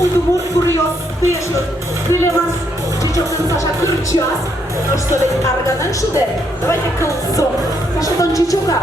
un curios viešas Вильямас Чичоком Саша Крычас, но что ли Арганан Шудер. Давайте колзон. Саша Тон Чичока.